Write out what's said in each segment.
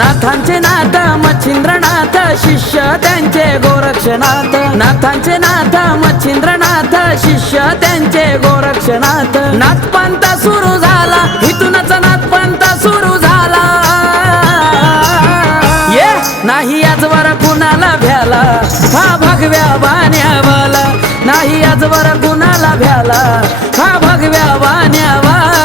नाथांचे नाथ मच्छिंद्रनाथ शिष्य त्यांचे गोरक्षनाथ. नाथांचे नाथ मच्छिंद्रनाथ शिष्य त्यांचे गोरक्षनाथ. नाथपंथ सुरू झाला इथूनच नाथपंथ सुरू झाला. ये नाही आजवर कुणाला भ्याला हा भगव्या बाण्यावाला. नाही आजवर कुणाला भ्याला हा भगव्या बाण्यावाला.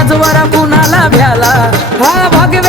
नाही आजवर कुणाला भ्याला? हा भाग्य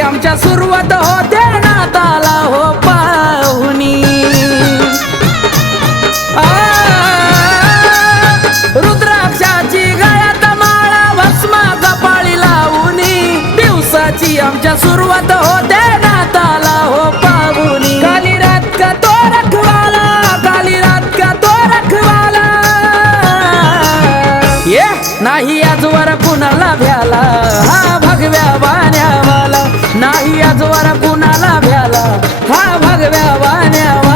आमच्या सुरुवात होते नाताला हो पाहुनी रुद्राक्षाची गळ्यात माळा भस्मा कपाळी लावून दिवसाची आमच्या सुरुवात होते नाही आजवर कुणाला भ्याला? हा भगव्या बाण्यावाला नाही आजवर कुणाला भ्याला? हा भगव्या बाण्यावाला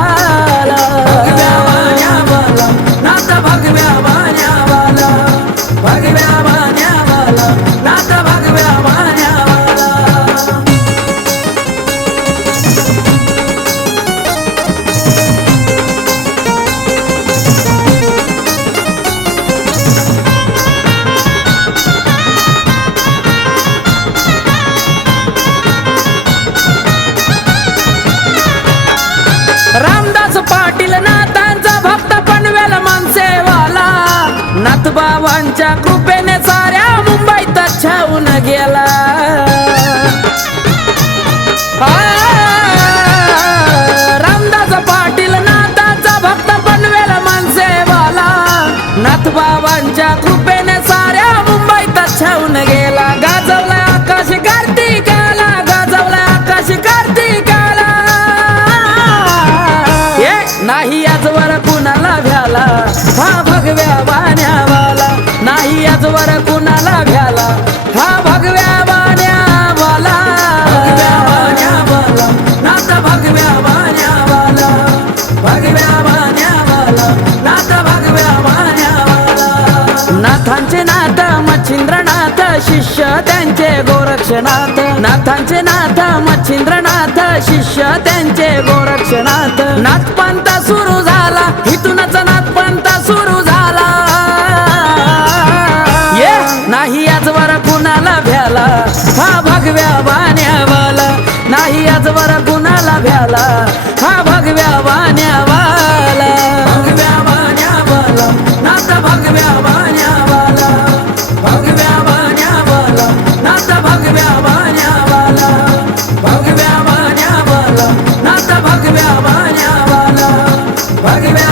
बाबांच्या कृपेने साऱ्या मुंबईत छावून गेला. रामदास पाटील नाथाचा भक्त पनवेल मानसेवाला. नाथबाबांच्या बाबांच्या कृपे आजवर कुणाला भ्याला हा भगव्या बाण्यावाला भगव्या बाण्यावाला नात भगव्या बाण्यावाला भगव्या नात भगव्या बाण्यावाला नाथांचे नाथ मच्छिंद्रनाथ शिष्य त्यांचे गोरक्षनाथ. नाथांचे नाथ मच्छिंद्रनाथ शिष्य त्यांचे गोरक्षनाथ. नाथपंथ वाला हा भगव्या वाण्यावाला भगव्या वाण्यावाला नाता भगव्या वाण्यावाला भगव्या नाता भगव्या वाण्यावाला भगव्या वाण्यावाला नाता भगव्या वाण्यावाला भगव्या